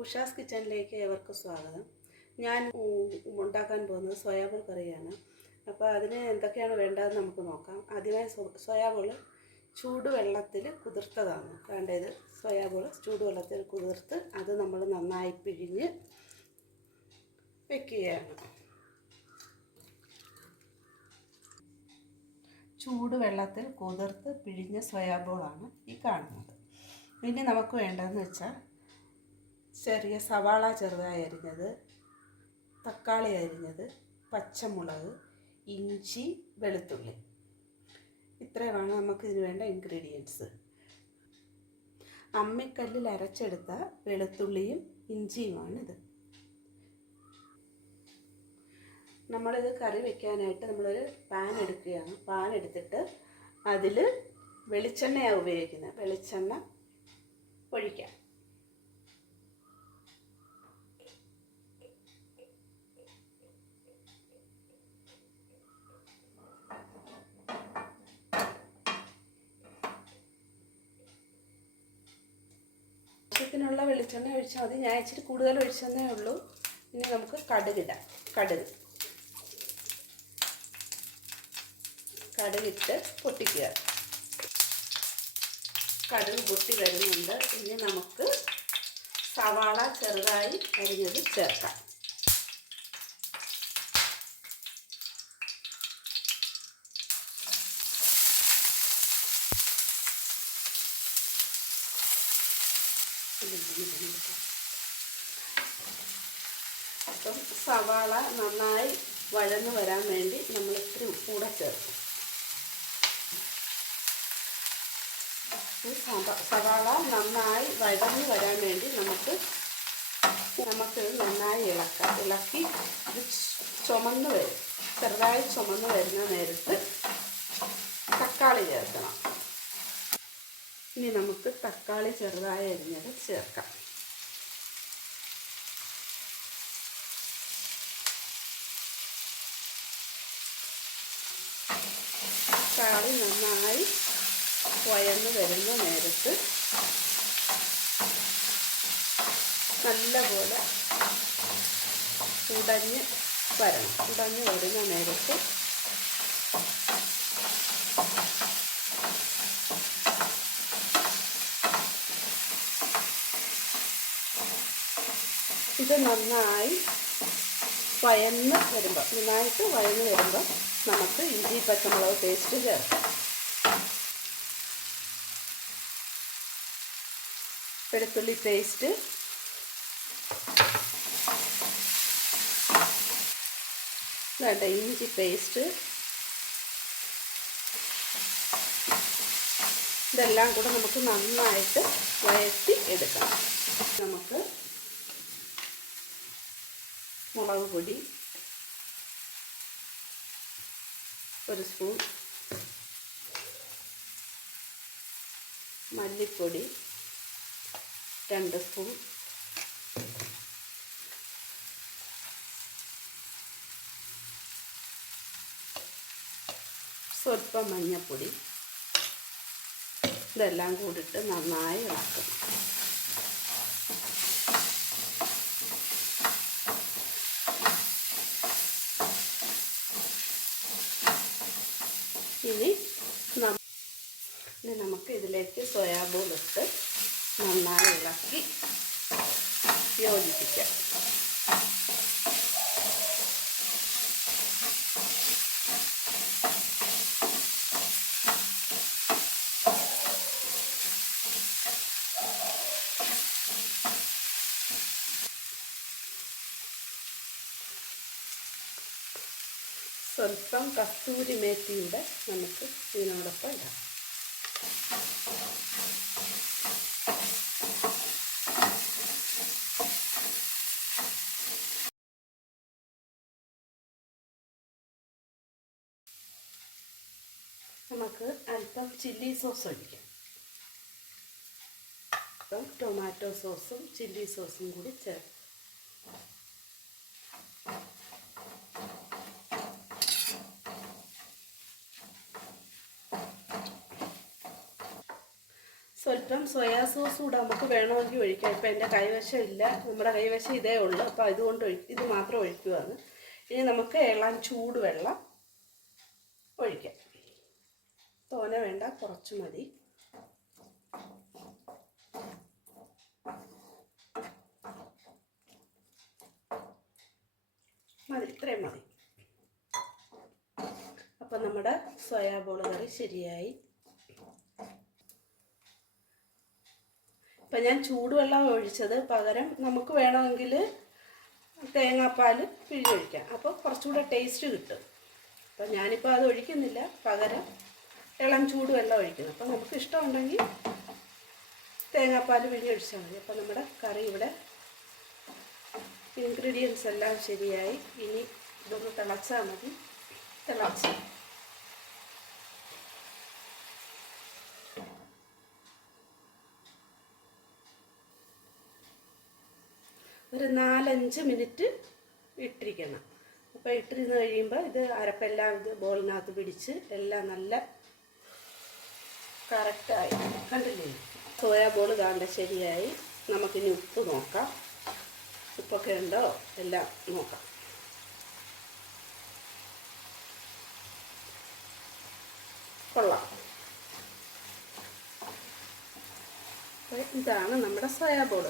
ഉഷാസ് കിച്ചണിലേക്ക് ഏവർക്കും സ്വാഗതം. ഞാൻ ഉണ്ടാക്കാൻ പോകുന്നത് സോയാബോൾ കറിയാണ്. അപ്പോൾ അതിന് എന്തൊക്കെയാണ് വേണ്ടതെന്ന് നമുക്ക് നോക്കാം. ആദ്യമായി സോയാബോൾ ചൂടുവെള്ളത്തിൽ കുതിർത്തതാണ് വേണ്ടത്. സോയാബോൾ ചൂടുവെള്ളത്തിൽ കുതിർത്ത് അത് നമ്മൾ നന്നായി പിഴിഞ്ഞ് വെക്കുകയാണ്. ചൂടുവെള്ളത്തിൽ കുതിർത്ത് പിഴിഞ്ഞ സോയാബോളാണ് ഈ കാണുന്നത്. ഇനി നമുക്ക് വേണ്ടതെന്ന് വെച്ചാൽ ചെറിയ സവാള ചെറുതായി അരിഞ്ഞത്, തക്കാളി അരിഞ്ഞത്, പച്ചമുളക്, ഇഞ്ചി, വെളുത്തുള്ളി. ഇത്രയുമാണ് നമുക്കിതിന് വേണ്ട ഇൻഗ്രീഡിയൻസ്. അമ്മിക്കല്ലിൽ അരച്ചെടുത്ത വെളുത്തുള്ളിയും ഇഞ്ചിയുമാണിത്. നമ്മളിത് കറി വെക്കാനായിട്ട് നമ്മളൊരു പാൻ എടുക്കുകയാണ്. പാൻ എടുത്തിട്ട് അതിൽ വെളിച്ചെണ്ണയാണ് ഉപയോഗിക്കുന്നത്. വെളിച്ചെണ്ണ ഒഴിക്കാം. ആവശ്യത്തിനുള്ള വെളിച്ചെണ്ണ ഒഴിച്ചാൽ മതി. ഞാൻ ഇച്ചിരി കൂടുതൽ ഒഴിച്ചെന്നേ ഉള്ളൂ. ഇനി നമുക്ക് കടുകിടാം. കടുകിട്ട് പൊട്ടിക്കുക. കടുക് പൊട്ടി വരുന്നുണ്ട്. ഇനി നമുക്ക് സവാള ചെറുതായി അരിഞ്ഞത് ചേർക്കാം. അപ്പം സവാള നന്നായി വഴന്നു വരാൻ വേണ്ടി നമ്മൾ ഇത്തിരി ഉപ്പ് കൂടെ ചേർക്കും. ഈ സവാള നന്നായി വഴന്നു വരാൻ വേണ്ടി നമുക്ക് നന്നായി ഇളക്കി ഇത് ചുമന്ന് വരും. ചെറുതായി ചുമന്ന് വരുന്ന നേരത്ത് തക്കാളി ചേർക്കണം. ഇനി നമുക്ക് തക്കാളി ചെറുതായി അരിഞ്ഞത് ചേർക്കാം. തക്കാളി നന്നായി വഴന്ന് വരുന്ന നേരത്ത് നല്ലപോലെ ഉടഞ്ഞ് വരുന്ന നേരത്ത് ഇത് നന്നായിട്ട് വഴന്ന് വരുമ്പോൾ നമുക്ക് ഇഞ്ചി പച്ചമുളക് പേസ്റ്റ് ചേർക്കാം. വെളുത്തുള്ളി പേസ്റ്റ്, ഇഞ്ചി പേസ്റ്റ്, ഇതെല്ലാം കൂടെ നമുക്ക് നന്നായിട്ട് വഴറ്റി എടുക്കണം. നമുക്ക് മുളക് പൊടി 1 സ്പൂൺ, മല്ലിപ്പൊടി 2 സ്പൂൺ, സ്വല്പം മഞ്ഞൾപ്പൊടി, ഇതെല്ലാം കൂടിയിട്ട് നന്നായി ഇളക്കും. ഇനി നമുക്ക് ഇതിലേക്ക് സോയാബോൾ ഇട്ട് നന്നായി ഇളക്കി യോജിപ്പിക്കാം. സ്വല്പം കസ്തൂരി മേത്തിയുടെ നമുക്ക് ഇതിനോടൊപ്പം ഇടാം. നമുക്ക് അല്പം ചില്ലി സോസ് ഒഴിക്കാം. അപ്പം ടൊമാറ്റോ സോസും ചില്ലി സോസും കൂടി ചേർക്കാം. സ്വല്പം സോയാ സോസ് കൂടെ നമുക്ക് വേണമെങ്കിൽ ഒഴിക്കാം. ഇപ്പം എൻ്റെ കൈവശം ഇല്ല, നമ്മുടെ കൈവശം ഇതേ ഉള്ളൂ. അപ്പോൾ ഇതുകൊണ്ട് ഇത് മാത്രം ഒഴിക്കുവാണ്. ഇനി നമുക്ക് ഇളം ചൂടുവെള്ളം ഒഴിക്കാം. തോന വേണ്ട, കുറച്ച് മതി. ഇത്രയും മതി. അപ്പം നമ്മുടെ സോയാ ബോൾ കറി ശരിയായി. ഇപ്പം ഞാൻ ചൂടുവെള്ളം ഒഴിച്ചത്, പകരം നമുക്ക് വേണമെങ്കിൽ തേങ്ങാപ്പാൽ പിഴിഞ്ഞൊഴിക്കാം. അപ്പോൾ കുറച്ചുകൂടെ ടേസ്റ്റ് കിട്ടും. അപ്പം ഞാനിപ്പോൾ അത് ഒഴിക്കുന്നില്ല, പകരം ഇളം ചൂടുവെള്ളം ഒഴിക്കുന്നു. അപ്പം നമുക്ക് ഇഷ്ടമുണ്ടെങ്കിൽ തേങ്ങാപ്പാൽ പിഴിഞ്ഞൊഴിച്ചാൽ മതി. അപ്പം നമ്മുടെ കറി ഇവിടെ ഇൻഗ്രീഡിയൻസ് എല്ലാം ശരിയായി. ഇനി ഇതൊന്ന് തിളച്ചാൽ മതി. തിളച്ച് ഒരു 4-5 മിനിറ്റ് ഇട്ടിരിക്കണം. അപ്പോൾ ഇട്ടിരുന്ന് കഴിയുമ്പോൾ ഇത് അരപ്പെല്ലാം ഇത് ബോളിനകത്ത് പിടിച്ച് എല്ലാം നല്ല കറക്റ്റായി. കണ്ടില്ലേ, സോയാ ബോൾ കാണേണ്ട ശരിയായി. നമുക്കിനി ഉപ്പ് നോക്കാം. ഉപ്പൊക്കെ ഉണ്ടോ എല്ലാം നോക്കാം. കൊള്ളാം. ഇതാണ് നമ്മുടെ സോയാ ബോൾ.